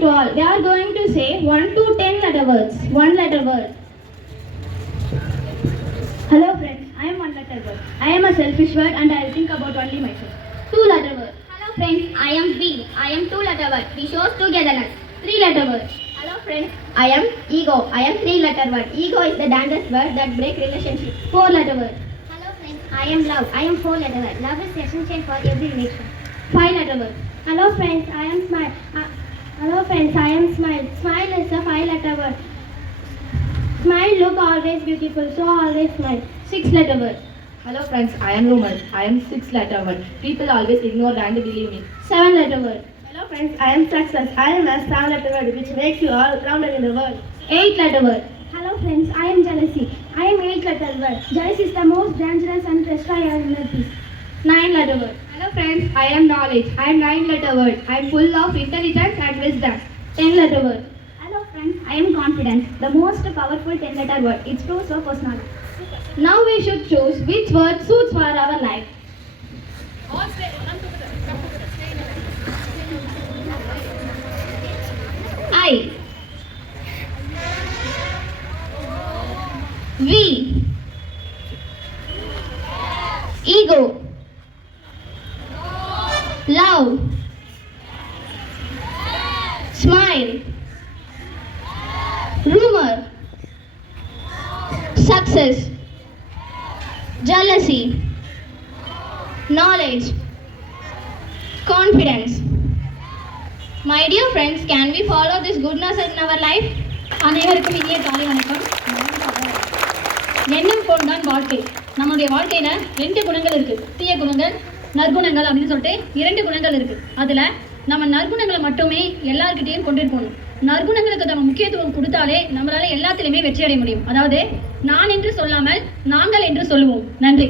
morning to all. We are going to say 1 to 10 letter words. One letter word. Hello friends, I am one letter word. I am a selfish word and I will think about only myself. Two letter word. Hello friends, I am B. I am two letter word. We shows togetherness. Three letter word. Hello friends, I am ego. I am three letter word. Ego is the dangerous word that break relationship. Four letter word. Hello friends, I am love. I am four letter word. Love is essential for every relation. Five letter word. Hello friends, I am smile. Hello friends, I am smile. Smile is a five letter word. Smile look always beautiful, so always smile. Six letter word. Hello friends, I am rumor. I am six letter word. People always ignore and believe me. Seven letter word. Hello friends, I am success. I am a seven letter word which makes you all grounded in the world. Eight letter word. Hello friends, I am jealousy. I am eight letter word. Jealousy is the most dangerous and destroy our inner peace. Nine letter word. Hello friends, I am knowledge. I am nine letter word. I am full of intelligence and wisdom. 10 letter word. Hello friends, I am confidence. The most powerful 10 letter word. It proves our personality. Now we should choose which word suits for our life. I. We. Ego. Love. Smile. Rumor. Success. Jealousy. Knowledge. Confidence. My dear friends, can we follow this goodness in our life? அனைவருக்கும் இனிய காலை வணக்கம். எண்ணம் போல்தான் வாழ்க்கை. நம்முடைய வாழ்க்கையில ரெண்டு குணங்கள் இருக்கு. தீய குணங்கள், நற்குணங்கள் அப்படின்னு சொல்லிட்டு இரண்டு குணங்கள் இருக்கு. அதுல நம்ம நற்குணங்களை மட்டுமே எல்லார்கிட்டையும் கொண்டுட்டு போகணும். நற்குணங்களுக்கு நம்ம முக்கியத்துவம் கொடுத்தாலே நம்மளால எல்லாத்திலுமே வெற்றி அடைய முடியும். அதாவது நான் என்று சொல்லாமல் நாங்கள் என்று சொல்லுவோம். நன்றி.